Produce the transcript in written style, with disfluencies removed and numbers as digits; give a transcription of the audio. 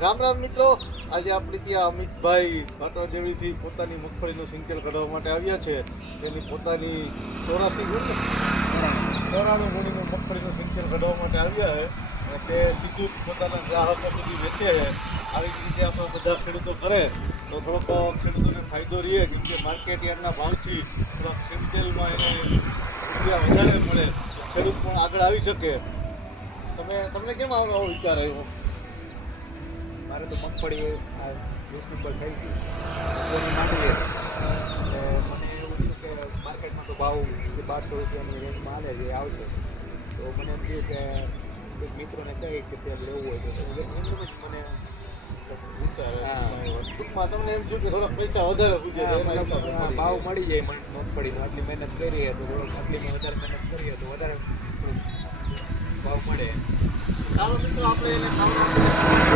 રામ રામ મિત્રો, આજે આપણે ત્યાં અમિતભાઈ પાટોદેવીથી પોતાની મગફળીનું સિંચન કરવા માટે આવ્યા છે. તેની પોતાની 84 ગુણીનું મગફળીનું સિંચન કરવા માટે આવ્યા છે અને તે સીધું જ પોતાના ગ્રાહકો સુધી વેચે છે. આવી જ રીતે આપણે બધા ખેડૂતો કરે તો થોડોક ખેડૂતોને ફાયદો રહે, કેમ કે માર્કેટ યાર્ડના ભાવથી થોડાક સિંચેલમાં એને રૂપિયા વધારે મળે, ખેડૂત પણ આગળ આવી શકે. તમને કેમ આવો વિચાર આવ્યો? મારે તો મગફળી આ 20 નંબર થઈ ગઈ એની માંગીએ એટલે મને એવું થયું કે માર્કેટમાં તો ભાવ જે 1200 રૂપિયાની રેન્જમાં હાલે જે આવશે, તો મને એમ થયું કે એક મિત્રોને કહી કે તે લેવું હોય તો એમ જ મને વિચાર હા. ટૂંકમાં તમને એમ થયું કે થોડા પૈસા વધારે પૂછે તો એના હિસાબે મળી ભાવ જાય. મળી જાય મગફળીનો. આટલી મહેનત કરીએ તો થોડોક આટલીમાં વધારે મહેનત કરીએ તો વધારે ભાવ મળે. ચાલો મિત્રો, આપણે એને ખાવડાવીએ.